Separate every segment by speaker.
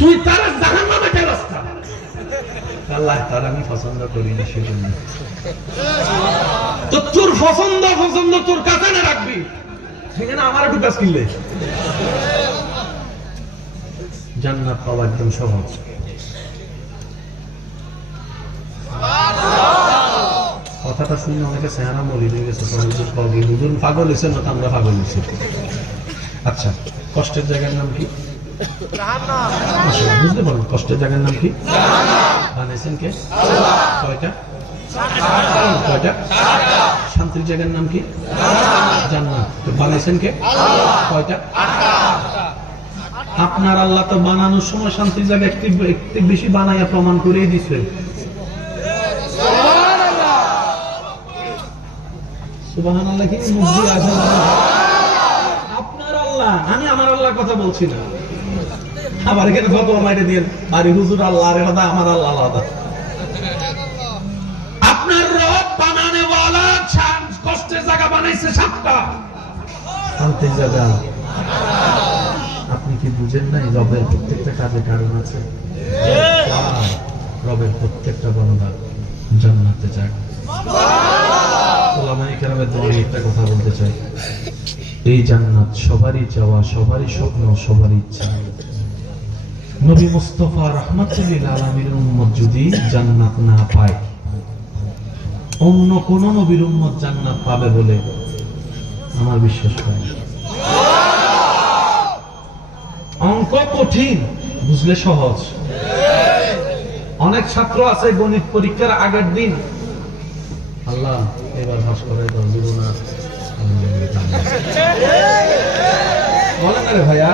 Speaker 1: তুই তার জাহান নামে কে রাস্তা আল্লাহ তার আমি পছন্দ করি না সেজন্য। তো তোর পছন্দ পছন্দ তোর কাছে না রাখবি। সেখানে আমার একটু কাজ কিনলে। জান্নাত পাওয়া একদম সহজ। কথাটা শুনে অনেকে চেহারা মরি হয়ে গেছে পাগল হয়েছে না আমরা পাগল হয়েছি? আচ্ছা কষ্টের জায়গার নাম কি? বুঝতে পারুন কষ্টের জায়গার নাম কি? বানাইছেন কে? কয়টা? কয়টা? শান্তির জায়গার নাম কি? জান্নাত। তো বানাইছেন কে? কয়টা? আপনার আল্লাহ তো বানানোর সময় শান্তির জায়গা একটু একটু বেশি বানাইয়া প্রমাণ করেই দিছে? আপনার আল্লাহ। আমি আমার আল্লাহর কথা বলছি না। আবার এখানে ফতোয়া মাইরে দিয়ে আরে হুজুর আল্লাহ, আরে কথা আমার আল্লাহ আলাদা। আপনার রব বানানে ওয়ালা কষ্টের জায়গা বানাইছে সাতটা। শান্তির জায়গা। আপনি কি বুঝেন নাই রবের প্রত্যেকটা কাজে কারণ আছে? রবের প্রত্যেকটা বনবাদ জান্নাতে যাক। ওলামায়ে কেরামের একটা কথা বলতে চাই। এই জান্নাত সবারই চাওয়া, সবারই স্বপ্ন, সবারই ইচ্ছা। নবী মুস্তফা রহমতুল্লিল আলমীর উম্মত যদি জান্নাত না পায়, অন্য কোন নবীর উম্মত জান্নাত পাবে বলে আমার বিশ্বাস হয় অঙ্ক কঠিন, বুঝলে সহজ। অনেক ছাত্র আছে গণিত পরীক্ষার আগের দিন। আল্লাহ, এবার ভাস করে জীবন আর বলেন না রে ভাইয়া।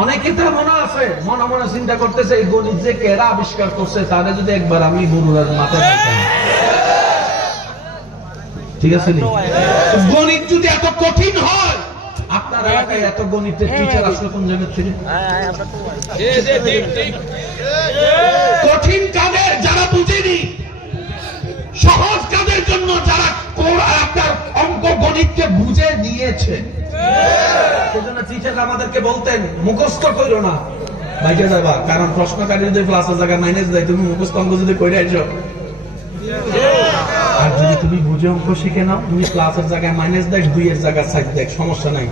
Speaker 1: অনেকে তার মনে আছে, মনে মনে চিন্তা করতেছে, এই গণিত যে কেরা আবিষ্কার করছে তাহলে যদি একবার আমি গুরুরাজ মাথায় ঠিক আছে গণিত যদি এত কঠিন হয়, আপনার এলাকায় এত গণিতের কঠিন কাজের যারা সহজ কাজের জন্য যারা আপনার অঙ্ক গণিতকে বুঝে নিয়েছে। সেজন্য টিচার আমাদেরকে বলতেন, মুখস্থ করো না। বাইকে যাবা কারণ প্রশ্নকারী যদি ক্লাসের জায়গায় মাইনাস দেয়, তুমি মুখস্থ অঙ্ক যদি করে আইছো। আর যদি তুমি বুঝে অঙ্ক শিখে নাও, তুমি ক্লাসের জায়গায় মাইনাস দেখ দুইয়ের জায়গায় সাইড দেখ, সমস্যা নাই।